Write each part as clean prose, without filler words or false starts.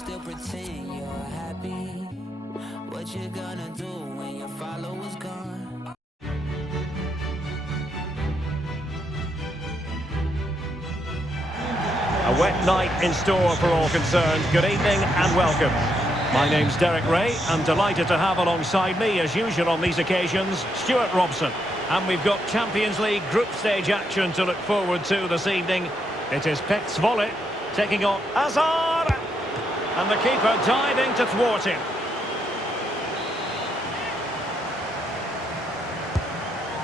still pretend you're happy. What you gonna do when your followers gone? A wet night in store for all concerned. Good evening and welcome. My name's Derek Ray. I'm delighted to have alongside me, as usual on these occasions, Stuart Robson. And we've got Champions League group stage action to look forward to this evening. It is Pep's volley taking on Hazard. And the keeper diving to thwart him.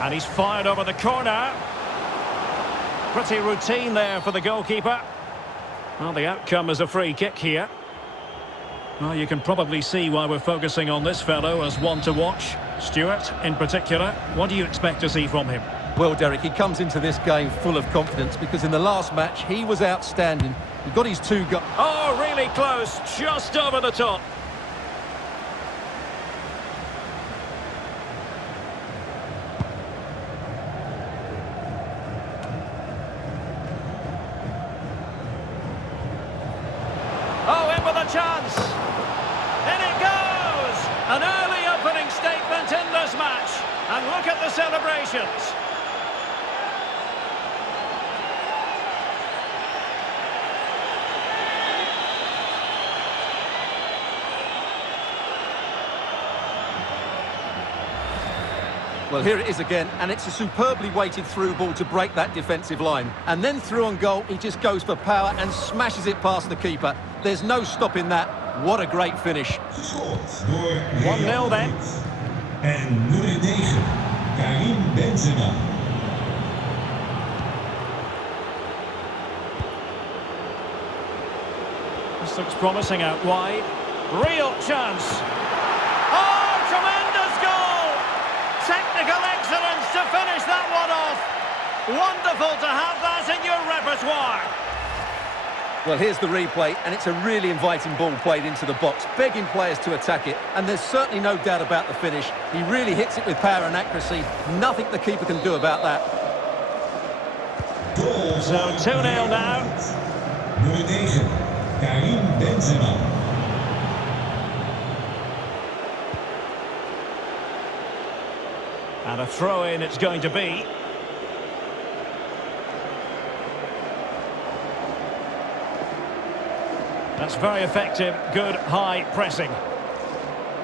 And he's fired over the corner. Pretty routine there for the goalkeeper. Well, the outcome is a free kick here. Well, you can probably see why we're focusing on this fellow as one to watch. Stuart, in particular, what do you expect to see from him? Well, Derek, he comes into this game full of confidence because in the last match, he was outstanding. He got his two goals. Oh, really close, just over the top. Oh, in with a chance. In it goes! An early opening statement in this match. And look at the celebrations. Well, here it is again, and it's a superbly weighted through ball to break that defensive line. And then through on goal, he just goes for power and smashes it past the keeper. There's no stopping that. What a great finish. 1-0 then. En nummer 9, Karim Benzema. This looks promising out wide. Real chance. Oh, tremendous goal! Technical excellence to finish that one off. Wonderful to have that in your repertoire. Well, here's the replay, and it's a really inviting ball played into the box, begging players to attack it, and there's certainly no doubt about the finish. He really hits it with power and accuracy. Nothing the keeper can do about that. So 2-0 now. Nummer 9, Karim Benzema. And a throw-in it's going to be. That's very effective, good high pressing.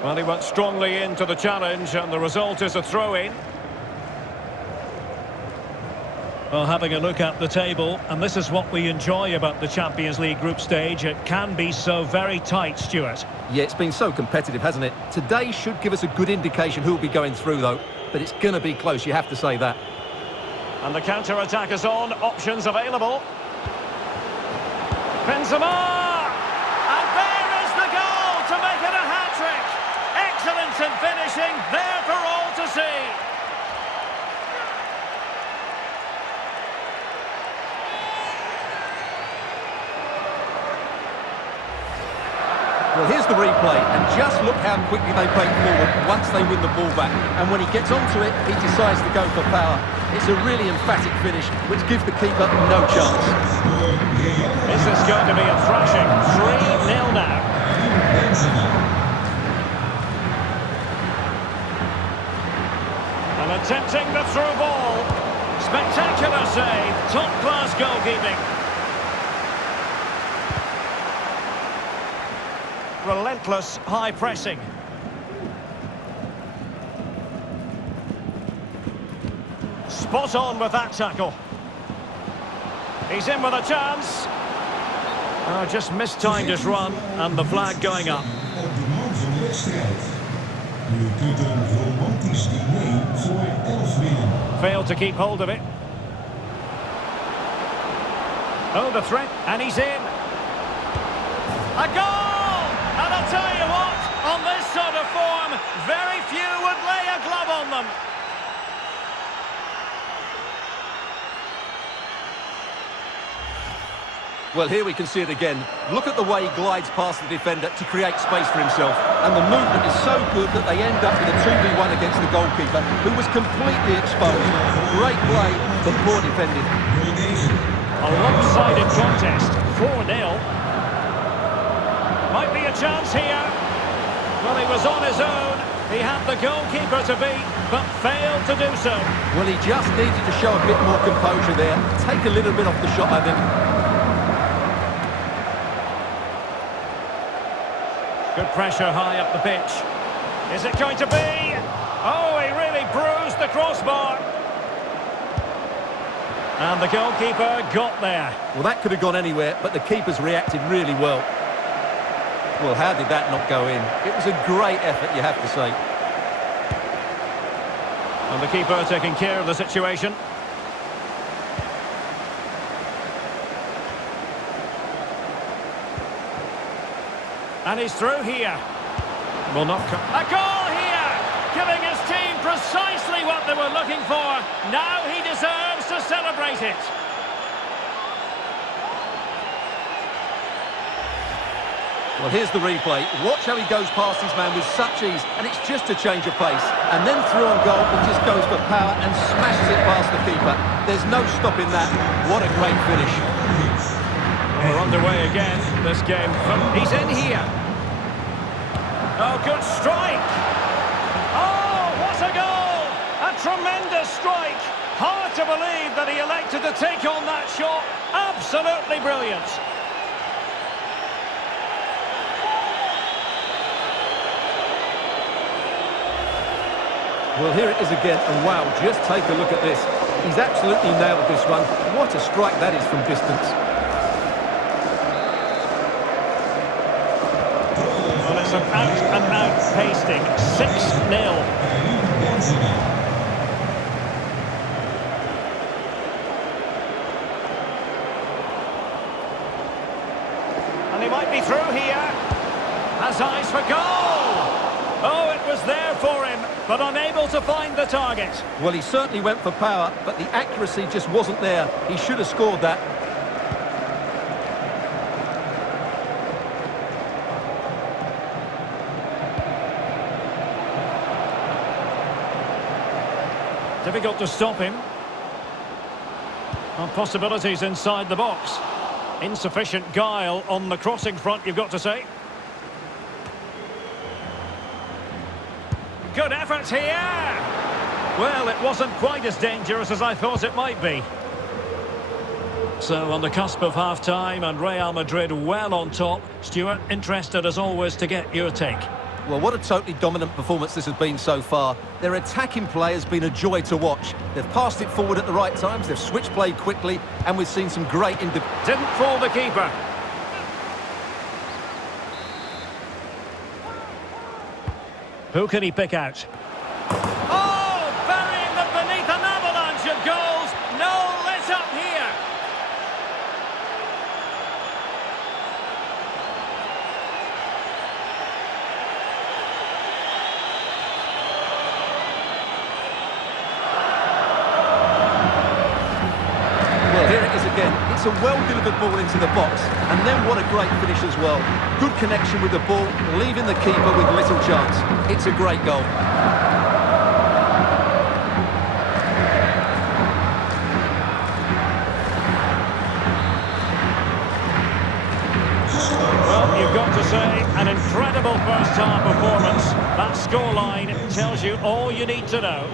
Well, he went strongly into the challenge and the result is a throw-in. Well, having a look at the table, and this is what we enjoy about the Champions League group stage. It can be so very tight, Stuart. Yeah, it's been so competitive, hasn't it? Today should give us a good indication who will be going through, though. But it's going to be close, you have to say that. And the counter-attack is on, options available. Benzema! And there is the goal to make it a hat-trick. Excellence in finishing, there for all to see. Well, here's the replay, and just look how quickly they break forward once they win the ball back. And when he gets onto it, he decides to go for power. It's a really emphatic finish, which gives the keeper no chance. Is this going to be a thrashing? 3-0 now. And attempting the through ball. Spectacular save, top-class goalkeeping. Relentless high pressing. Spot on with that tackle. He's in with a chance. Oh, just mistimed his run and the flag going up. Op de man van de wedstrijd. U kunt een romantisch diner voor 11 winnen. Failed to keep hold of it. Oh, the threat, and he's in. A goal! And I'll tell you what, on this sort of form, very few would lay a glove on them. Well, here we can see it again. Look at the way he glides past the defender to create space for himself. And the movement is so good that they end up with a 2v1 against the goalkeeper, who was completely exposed. Great play, but poor defending. A lopsided contest, 4-0. Might a chance here. Well, he was on his own. He had the goalkeeper to beat, but failed to do so. Well, he just needed to show a bit more composure there. Take a little bit off the shot, I think. Good pressure high up the pitch. Is it going to be? Oh, he really bruised the crossbar. And the goalkeeper got there. Well, that could have gone anywhere, but the keeper's reacted really well. Well, how did that not go in? It was a great effort, you have to say. And the keeper taking care of the situation. And he's through here. Will not come. A goal here! Giving his team precisely what they were looking for. Now he deserves to celebrate it. Well, here's the replay. Watch how he goes past his man with such ease, and it's just a change of pace. And then through on goal, he just goes for power and smashes it past the keeper. There's no stopping that. What a great finish. We're underway again, this game. He's in here. Oh, good strike. Oh, what a goal! A tremendous strike. Hard to believe that he elected to take on that shot. Absolutely brilliant. Well, here it is again, and wow, just take a look at this. He's absolutely nailed this one. What a strike that is from distance. Well, it's an out-and-out pasting. 6-0. And he might be through here. Has eyes for goal. Oh, it was there for him, but unable to find the target. Well, he certainly went for power, but the accuracy just wasn't there. He should have scored that. Difficult to stop him. Well, possibilities inside the box. Insufficient guile on the crossing front, you've got to say. Good effort here! Well, it wasn't quite as dangerous as I thought it might be. So, on the cusp of half-time and Real Madrid well on top. Stuart, interested as always to get your take. Well, what a totally dominant performance this has been so far. Their attacking play has been a joy to watch. They've passed it forward at the right times, they've switched play quickly, and we've seen some great... Didn't fool the keeper. Who can he pick out? Oh, burying them beneath an avalanche of goals. No let up here. Well, here it is again. It's a well-delivered ball into the box. And then what a great finish as well. Good connection with the ball, leaving the keeper with little chance. It's a great goal. Well, you've got to say, an incredible first-half performance. That scoreline tells you all you need to know.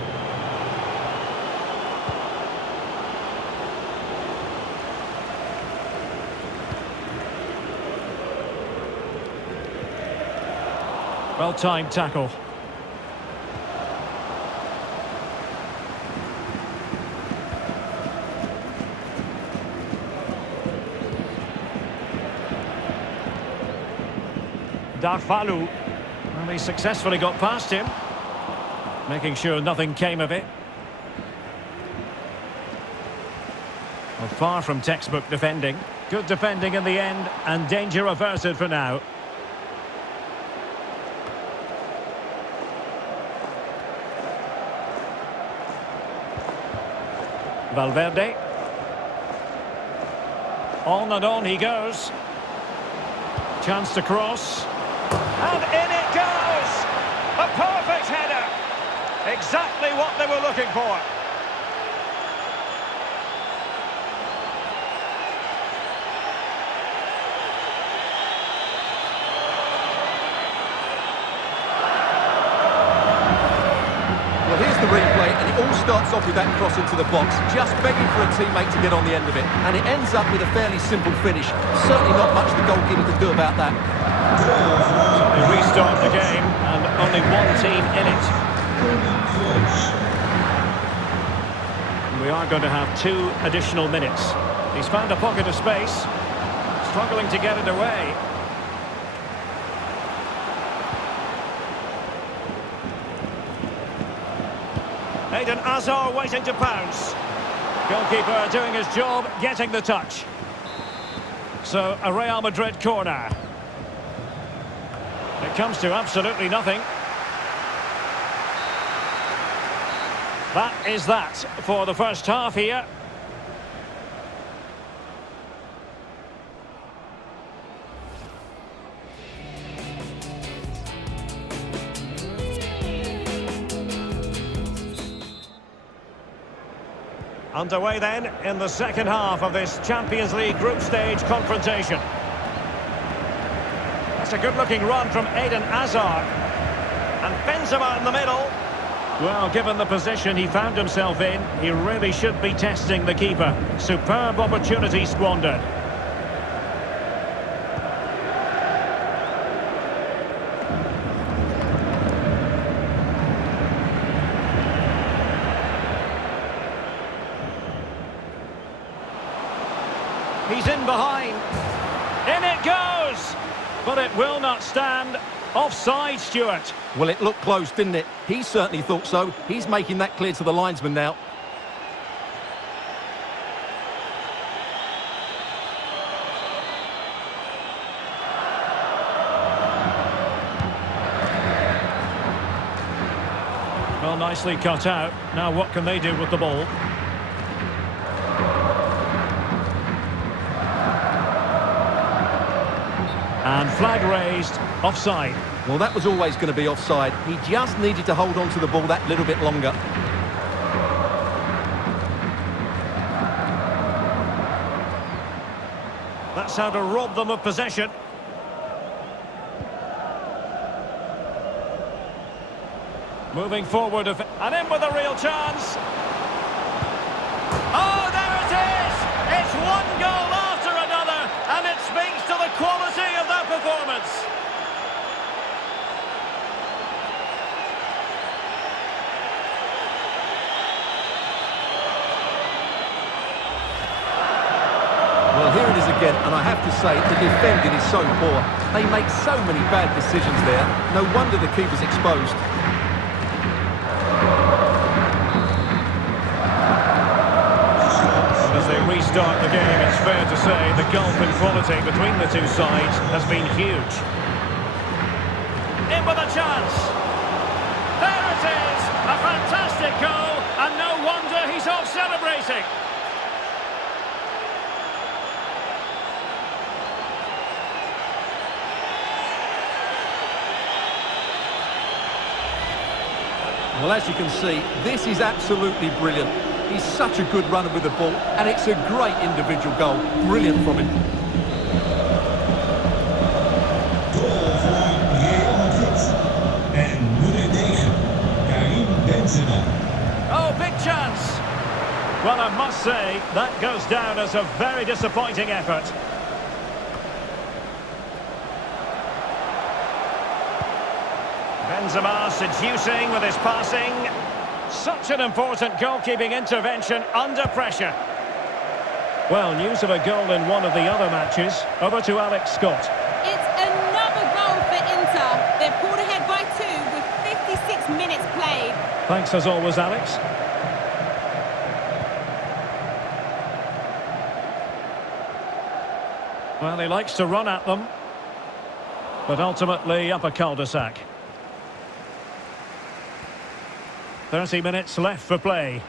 Well-timed tackle. Darfalu. Well, he successfully got past him, making sure nothing came of it. Well, far from textbook defending. Good defending in the end, and danger averted for now. Valverde. On and on he goes. Chance to cross. And in it goes! A perfect header! Exactly what they were looking for. starts off with that cross into the box, just begging for a teammate to get on the end of it. And it ends up with a fairly simple finish. Certainly not much the goalkeeper can do about that. So they restart the game, and only one team in it. We are going to have 2 additional minutes. He's found a pocket of space, struggling to get it away. Eden Hazard waiting to pounce. Goalkeeper doing his job, getting the touch. So a Real Madrid corner. It comes to absolutely nothing. That is that for the first half here. Underway then in the second half of this Champions League group stage confrontation. That's a good-looking run from Eden Hazard. And Benzema in the middle. Well, given the position he found himself in, he really should be testing the keeper. Superb opportunity squandered. He's in behind. In it goes! But it will not stand. Offside, Stuart. Well, it looked close, didn't it? He certainly thought so. He's making that clear to the linesman now. Well, nicely cut out. Now what can they do with the ball? And flag raised, offside. Well, that was always going to be offside. He just needed to hold on to the ball that little bit longer. That's how to rob them of possession. Moving forward, and in with a real chance. Oh, there it is! It's one goal after another, and it speaks to the quality of that performance. Well, here it is again, and I have to say, the defending is so poor. They make so many bad decisions there. No wonder the keeper's exposed. As they restart the game, it's fair to say the gulf in quality between the two sides has been huge. In with a chance. There it is! A fantastic goal, and no wonder he's off celebrating. Well, as you can see, this is absolutely brilliant. He's such a good runner with the ball, and it's a great individual goal. Brilliant from him. Goal voor Real Madrid. En nummer 9, Karim Benzema. Oh, big chance! Well, I must say, that goes down as a very disappointing effort. Benzema seducing with his passing. Such an important goalkeeping intervention under pressure. Well, news of a goal in one of the other matches. Over to Alex Scott. It's another goal for Inter. They're pulled ahead by 2 with 56 minutes played. Thanks as always, Alex. Well, he likes to run at them, but ultimately up a cul-de-sac. 30 minutes left for play.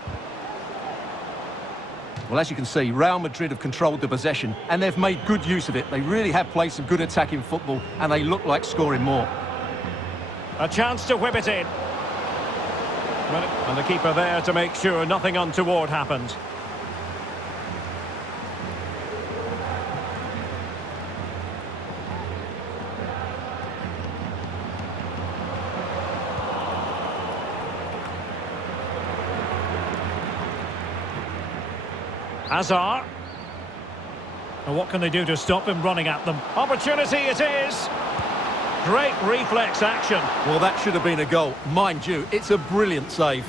Well, as you can see, Real Madrid have controlled the possession, and they've made good use of it. They really have played some good attacking football, and they look like scoring more. A chance to whip it in. And the keeper there to make sure nothing untoward happened. Hazard. And what can they do to stop him running at them? Opportunity it is! Great reflex action. Well, that should have been a goal. Mind you, it's a brilliant save.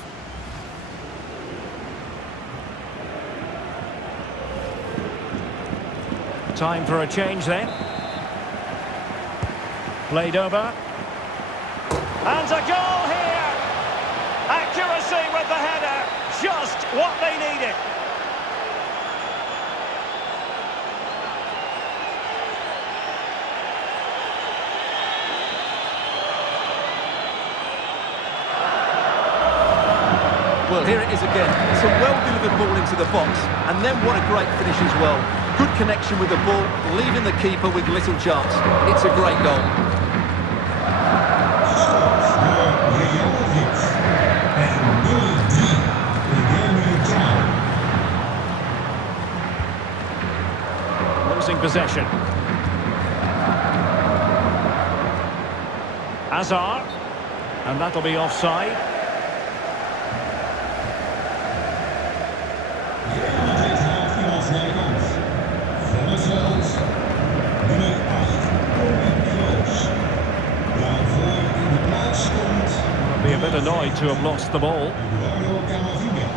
Time for a change then. Played over. And a goal here! Accuracy with the header. Just what they needed. Well, here it is again. It's a well-delivered ball into the box. And then what a great finish as well. Good connection with the ball, leaving the keeper with little chance. It's a great goal. Real Madrid. En 0-3. Real Madrid. Losing possession. Hazard. And that'll be offside. Real Madrid haalt iemand naar de kant. Van het veld. Nummer 8. Kroos. Waarvoor in de plaats komt. Be a bit annoyed to have lost the ball. Eduardo Camavinga.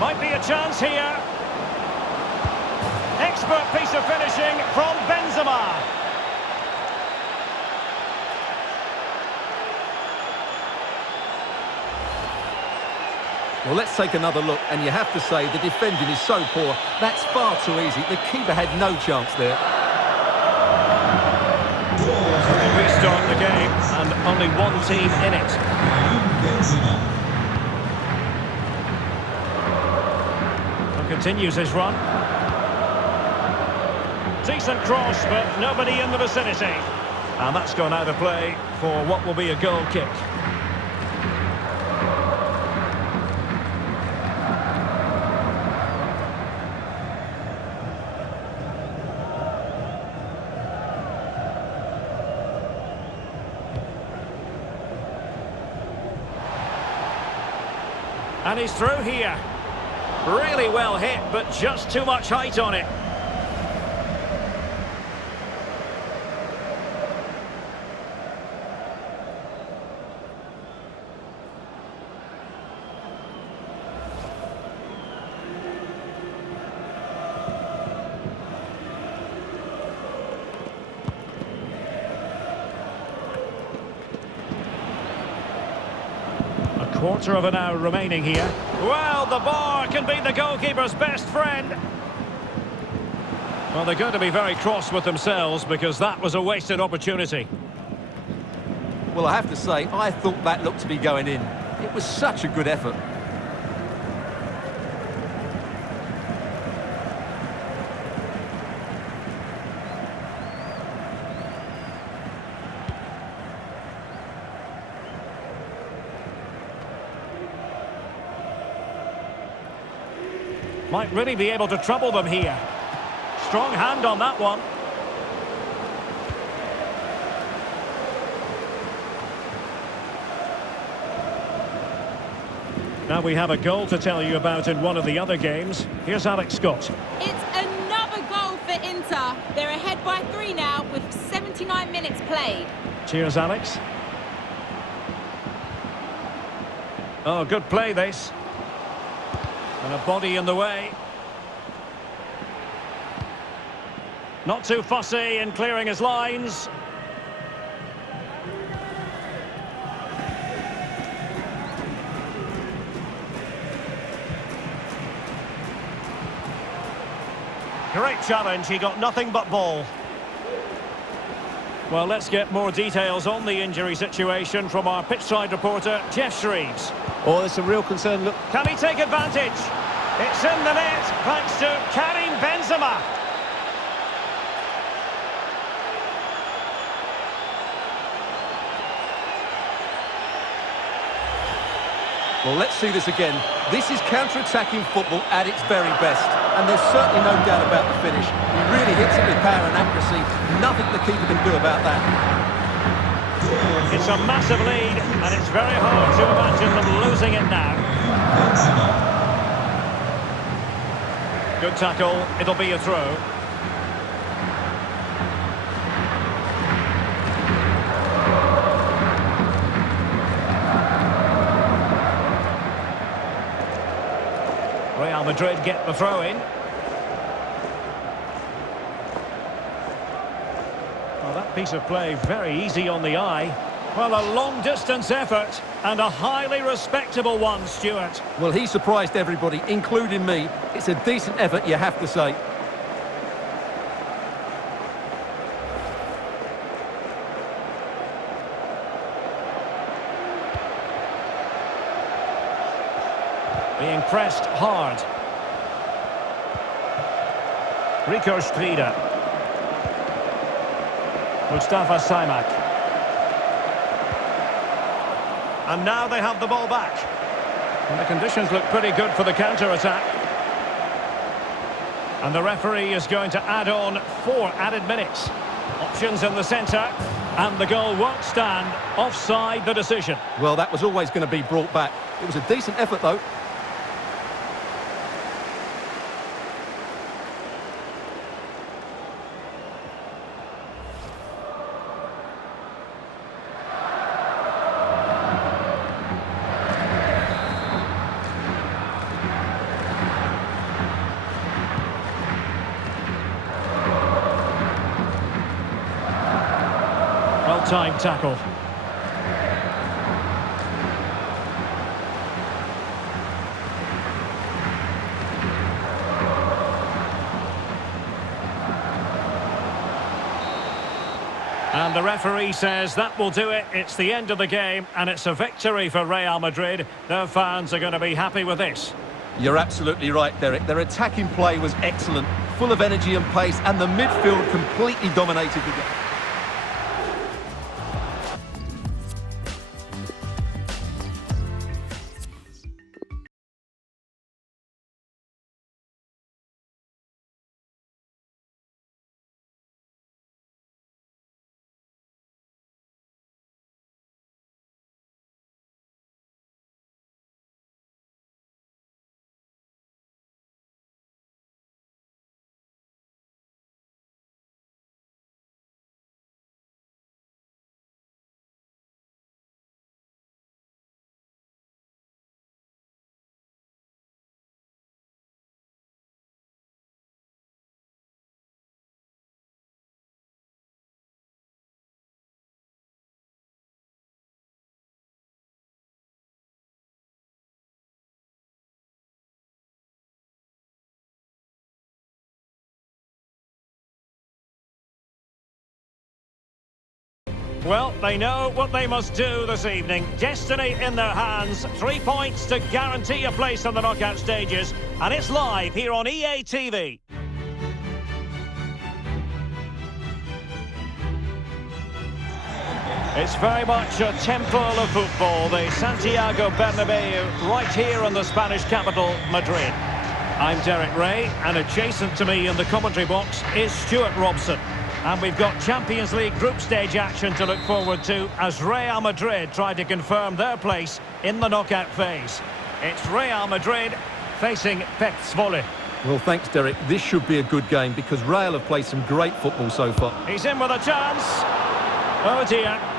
Might be a chance here. Expert piece of finishing from Benzema. Well, let's take another look, and you have to say the defending is so poor. That's far too easy. The keeper had no chance there. Restart the game, and only one team in it. Karim Benzema. And continues his run. Decent cross, but nobody in the vicinity. And that's gone out of play for what will be a goal kick. And he's through here. Really well hit, but just too much height on it. Quarter of an hour remaining here. Well, the bar can be the goalkeeper's best friend. Well, they're going to be very cross with themselves because that was a wasted opportunity. Well, I have to say, I thought that looked to be going in. It was such a good effort. Might really be able to trouble them here. Strong hand on that one. Now we have a goal to tell you about in one of the other games. Here's Alex Scott. It's another goal for Inter. They're ahead by 3 now with 79 minutes played. Cheers, Alex. Oh, good play this. And a body in the way. Not too fussy in clearing his lines. Great challenge, he got nothing but ball. Well, let's get more details on the injury situation from our pitchside reporter, Jeff Shreves. Oh, it's a real concern. Look, Can he take advantage? It's in the net thanks to Karim Benzema. Well, let's see this again. This is counter-attacking football at its very best. And there's certainly no doubt about the finish. He really hits it with power and accuracy. Nothing the keeper can do about that. It's a massive lead, and it's very hard to imagine them losing it now. Good tackle, it'll be a throw. Real Madrid get the throw in. Well, that piece of play very easy on the eye. Well, a long-distance effort and a highly respectable one, Stuart. Well, he surprised everybody, including me. It's a decent effort, you have to say. Being pressed hard. Rico Strieder. Mustafa Saimak. And now they have the ball back. And the conditions look pretty good for the counter-attack. And the referee is going to add on 4 added minutes. Options in the centre. And the goal won't stand. Offside the decision. Well, that was always going to be brought back. It was a decent effort, though. Well-timed tackle. And the referee says that will do it. It's the end of the game, and it's a victory for Real Madrid. Their fans are going to be happy with this. You're absolutely right, Derek. Their attacking play was excellent, full of energy and pace, and the midfield completely dominated the game. Well, they know what they must do this evening. Destiny in their hands. 3 points to guarantee a place in the knockout stages. And it's live here on EA TV. It's very much a temple of football, the Santiago Bernabeu, right here in the Spanish capital, Madrid. I'm Derek Ray, and adjacent to me in the commentary box is Stuart Robson. And we've got Champions League group stage action to look forward to as Real Madrid try to confirm their place in the knockout phase. It's Real Madrid facing Pep Zwolle. Well, thanks, Derek. This should be a good game because Real have played some great football so far. He's in with a chance. Oh dear.